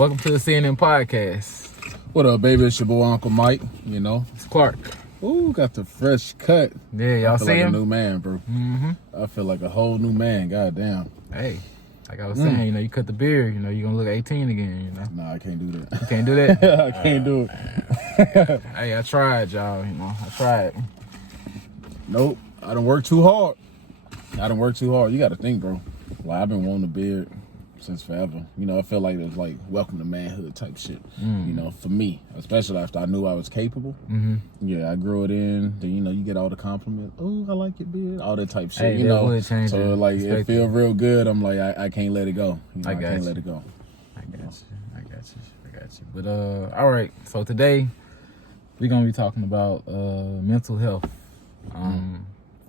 Welcome to the CNN podcast. What up, baby? It's your boy Uncle Mike. You know, It's Clark. ooh, got the fresh cut. Yeah, y'all I feel see like him? a new man, bro. Mm-hmm. I feel like a whole new man. Goddamn. Hey, like I was saying, you cut the beard, you're gonna look 18 again, Nah, I can't do that. You can't do that? I can't do it. Hey, I tried, y'all, I tried. Nope. I done worked too hard. You got to think, bro. Like, I've been wanting a beard since forever. I feel like it was like welcome to manhood type shit. For me, especially after I knew I was capable. Yeah, I grew it in. Then you get all the compliments. Oh, I like your beard. All that type shit. Hey, that would change so it. like it feel real good. I'm like I can't let it go. I can't let it go. I got you. But all right. So today we're gonna be talking about mental health.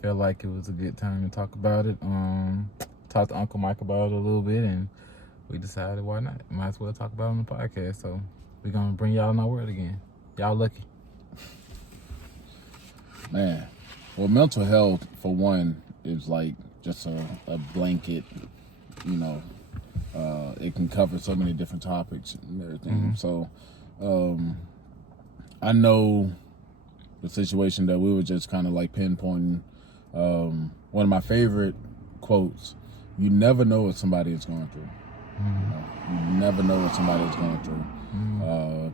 Felt like it was a good time to talk about it. Talked to Uncle Mike about it a little bit, and we decided why not? Might as well talk about it on the podcast. So we're gonna bring y'all in our world again. Y'all lucky. Man, well, mental health for one is like just a blanket. It can cover so many different topics and everything. So, I know the situation that we were just kind of like pinpointing. One of my favorite quotes: "You never know what somebody is going through. You never know what somebody is going through."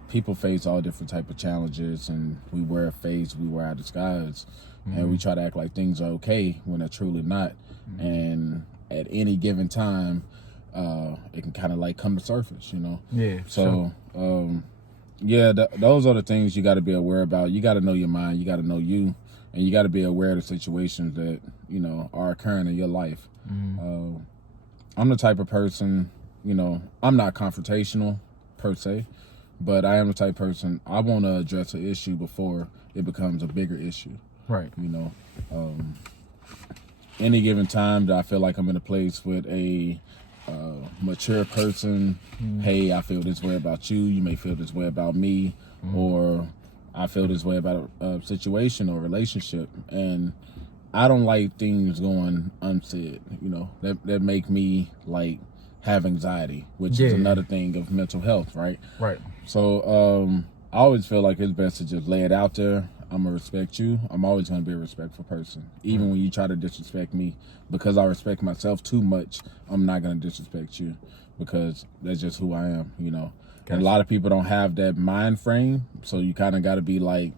People face all different type of challenges, and we wear a face, we wear our disguise, and we try to act like things are okay when they're truly not. And at any given time, it can kind of like come to surface, Yeah. So, those are the things you got to be aware about. You got to know your mind. You got to know you, and you got to be aware of the situations that are occurring in your life. I'm the type of person, I'm not confrontational per se, but I am the type of person, I want to address an issue before it becomes a bigger issue. Right. Any given time that I feel like I'm in a place with a mature person, hey, I feel this way about you, you may feel this way about me, or I feel this way about a situation or relationship, and I don't like things going unsaid, that make me like have anxiety, which is another thing of mental health, right? Right. So I always feel like it's best to just lay it out there. I'm gonna respect you. I'm always gonna be a respectful person, even when you try to disrespect me. Because I respect myself too much, I'm not gonna disrespect you, because that's just who I am, Gotcha. And a lot of people don't have that mind frame, so you kind of got to be like,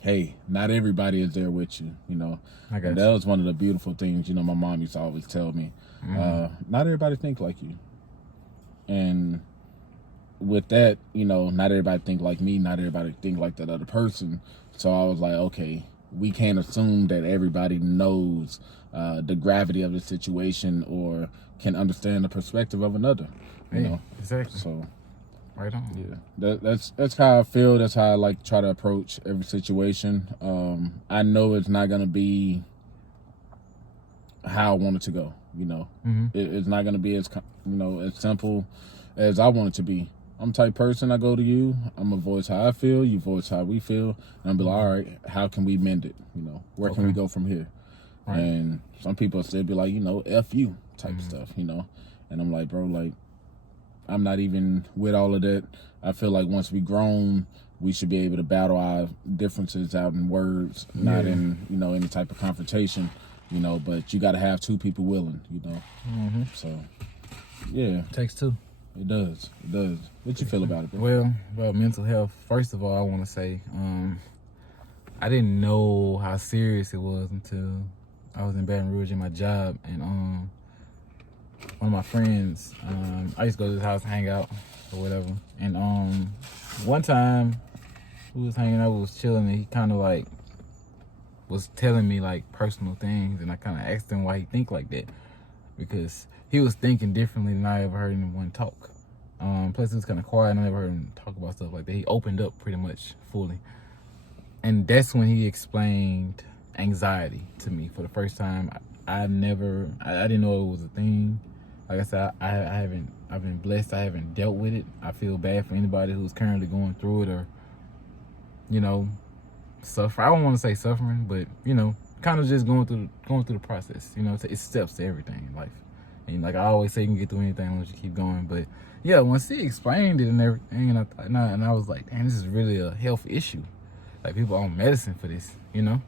hey, not everybody is there with you, I got And you. that was one of the beautiful things, my mom used to always tell me, not everybody think like you. And with that, not everybody think like me, not everybody think like that other person. So I was like, okay, we can't assume that everybody knows the gravity of the situation or can understand the perspective of another, Exactly. So Right on. yeah, that's how I feel. That's how I like try to approach every situation. I know it's not gonna be how I want it to go. It's not gonna be as as simple as I want it to be. I'm the type of person, I go to you, I'm gonna voice how I feel, you voice how we feel, and I'm be like, all right, how can we mend it? Where can we go from here? Right. And some people still be like, F you type stuff, and I'm like, bro, like, I'm not even with all of that. I feel like once we grown, we should be able to battle our differences out in words, not in, any type of confrontation, but you gotta have two people willing, So, yeah. Takes two. It does. What you feel about it, bro? Well, about mental health, first of all, I want to say, I didn't know how serious it was until I was in Baton Rouge in my job, and one of my friends, I used to go to his house and hang out or whatever, and one time we was hanging out, we was chilling, and he kind of like was telling me like personal things, and I kind of asked him why he think like that, because he was thinking differently than I ever heard anyone talk. Plus, it was kind of quiet, and I never heard him talk about stuff like that. He opened up pretty much fully. And that's when he explained anxiety to me for the first time. I didn't know it was a thing. Like I said, I've been blessed. I haven't dealt with it. I feel bad for anybody who's currently going through it or, suffer. I don't want to say suffering, but, kind of just going through the process. It's steps to everything in life. And like I always say, you can get through anything once you keep going. But, yeah, once he explained it and everything, and I was like, damn, this is really a health issue. Like, people on medicine for this, you know?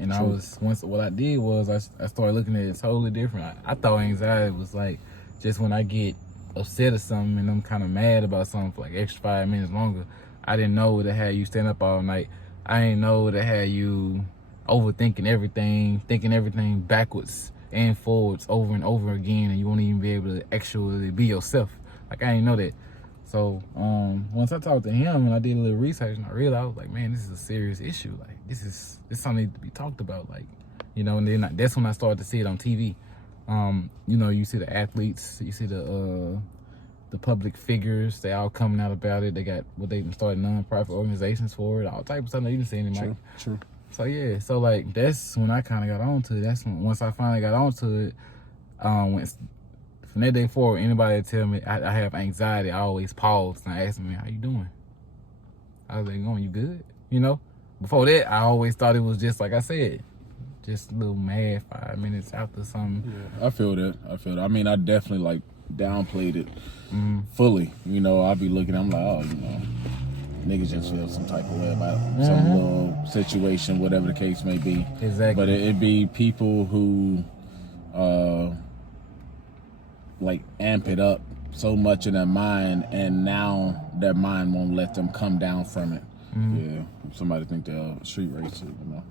And True. what I did was I started looking at it totally different. I thought anxiety was like just when I get upset or something and I'm kind of mad about something for like extra 5 minutes longer. I didn't know that had you stand up all night. I didn't know that had you overthinking everything, thinking everything backwards and forwards over and over again, and you won't even be able to actually be yourself. Like, I didn't know that. So once I talked to him and I did a little research and I realized, I was like, man, this is a serious issue. Like, this something that needs to be talked about. Like, you know, and then that's when I started to see it on TV. You know, you see the athletes, you see the public figures, they all coming out about it. They got they started non-profit organizations for it, all type of stuff. You didn't see any, Mike. True. So yeah, so like that's when I kind of got onto it. That's when once I finally got onto it. From that day forward, anybody that tell me I have anxiety, I always pause and I ask them, how you doing? I was like, going, you good? You know? Before that, I always thought it was just like I said, just a little mad 5 minutes after something. Yeah, I feel that. I mean, I definitely like downplayed it fully. You know, I'll be looking, I'm like, oh, you know, niggas just feel some type of way about some little situation, whatever the case may be. Exactly. But it'd be people who like amp it up so much in their mind, and now their mind won't let them come down from it. Yeah, somebody think they're street racist, you know,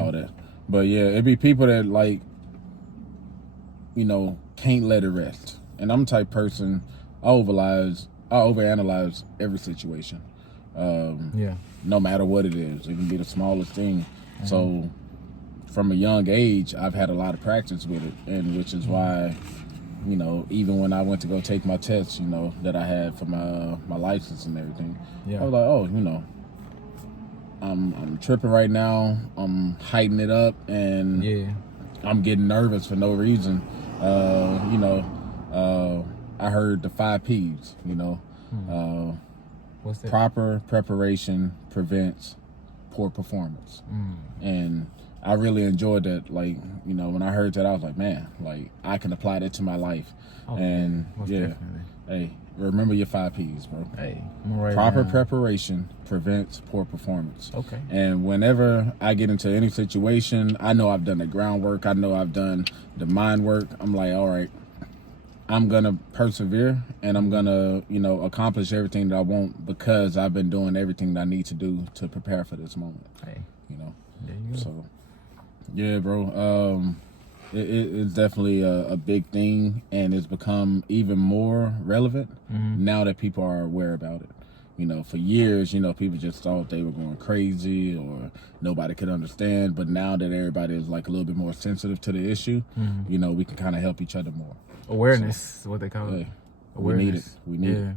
all that. But yeah, it'd be people that like, you know, can't let it rest. And I'm the type person, I overanalyze every situation. No matter what it is, it can be the smallest thing. So from a young age, I've had a lot of practice with it, and which is why, you know, even when I went to go take my tests, you know, that I had for my license and everything, I was like, oh, you know, I'm tripping right now. I'm hiding it up, and I'm getting nervous for no reason. You know, I heard the 5 P's. You know, what's that? Proper preparation prevents poor performance, and I really enjoyed that. Like, you know, when I heard that, I was like, man, like I can apply that to my life. And definitely. Hey, remember your 5 P's, bro. Hey, I'm right proper now. Preparation prevents poor performance. Okay. And whenever I get into any situation, I know I've done the groundwork. I know I've done the mind work. I'm like, all right, I'm gonna persevere, and I'm gonna, you know, accomplish everything that I want because I've been doing everything that I need to do to prepare for this moment. Hey, you know. there you go. So, yeah, bro. It's definitely a big thing, and it's become even more relevant now that people are aware about it. You know, for years, you know, people just thought they were going crazy or nobody could understand. But now that everybody is like a little bit more sensitive to the issue, you know, we can kind of help each other more. Awareness is what they call it. Awareness. We need it.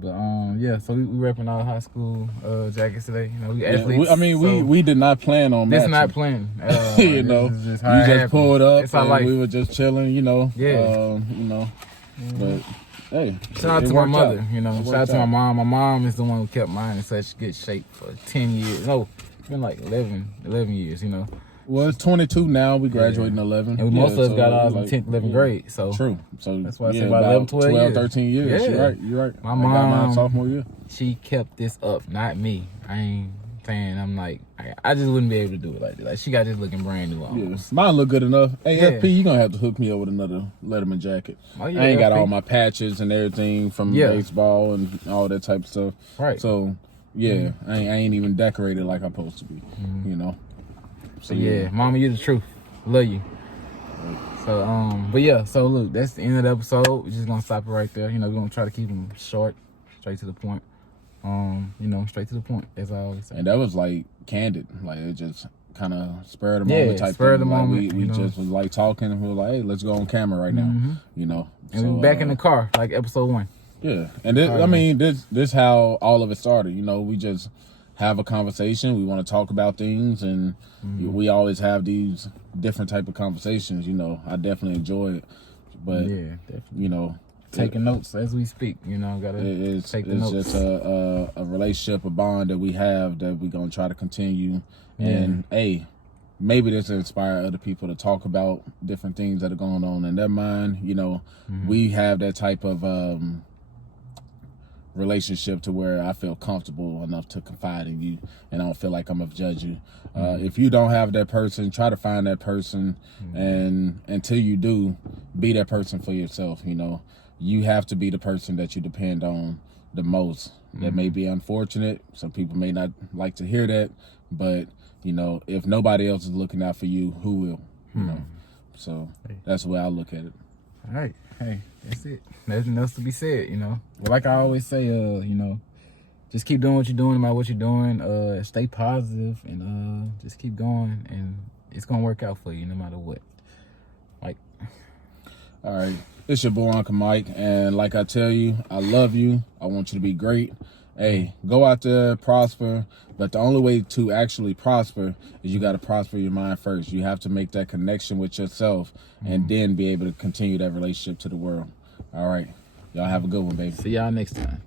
But so we repping our high school jackets today. You know, we athletes. Yeah, we did not plan on this matching. not planned. You know, just you just pulled up it's our and life. we were just chilling. You know, Yeah. you know, but hey, shout out to my mother. Out. You know, shout out to my mom. My mom is the one who kept mine in such good shape for 10 years. No, it's been like 11 years. You know. Well, it's 22 now. We graduated in 11. And most of us got ours in 10th, 11th grade. So true. So that's why I say about 11, 12 years. 13 years. Yeah. You're right. My I mom, got mine sophomore year. She kept this up, not me. I ain't saying, I'm like, I just wouldn't be able to do it like that. Like, she got this looking brand new almost. Yeah. Mine look good enough. Hey, FP, you gonna have to hook me up with another Letterman jacket. Oh, yeah, I ain't got FP. all my patches and everything from baseball and all that type of stuff. Right. So, yeah, I ain't even decorated like I'm supposed to be, you know. So yeah, mama, you the truth. Love you. So so look, that's the end of the episode. We're just gonna stop it right there. You know, we're gonna try to keep them short, straight to the point. You know, straight to the point, as I always say. And that was like candid, like it just kind of spur of the moment type spur of thing. the moment. Like we just was like talking, and we were like, hey, let's go on camera right now. You know, and we back in the car like episode 1. Yeah, and this how all of it started. You know, we just have a conversation. We want to talk about things, and we always have these different type of conversations. You know, I definitely enjoy it, but yeah, definitely. You know, taking notes as we speak. You know, gotta take the notes. It's just a relationship, a bond that we have that we're gonna try to continue. And hey, maybe this will inspire other people to talk about different things that are going on in their mind. You know, we have that type of relationship to where I feel comfortable enough to confide in you, and I don't feel like I'm gonna judge you. If you don't have that person, try to find that person, and until you do, be that person for yourself. You know, you have to be the person that you depend on the most. That may be unfortunate. Some people may not like to hear that, but you know, if nobody else is looking out for you, who will? You know, so that's the way I look at it. All right, hey, that's it. Nothing else to be said, you know. But like I always say, you know, just keep doing what you're doing about what you're doing. Stay positive and just keep going, and it's gonna work out for you no matter what. Like, all right, it's your boy Uncle Mike, and like I tell you, I love you. I want you to be great. Hey, go out there, prosper. But the only way to actually prosper is you got to prosper your mind first. You have to make that connection with yourself and then be able to continue that relationship to the world. All right. Y'all have a good one, baby. See y'all next time.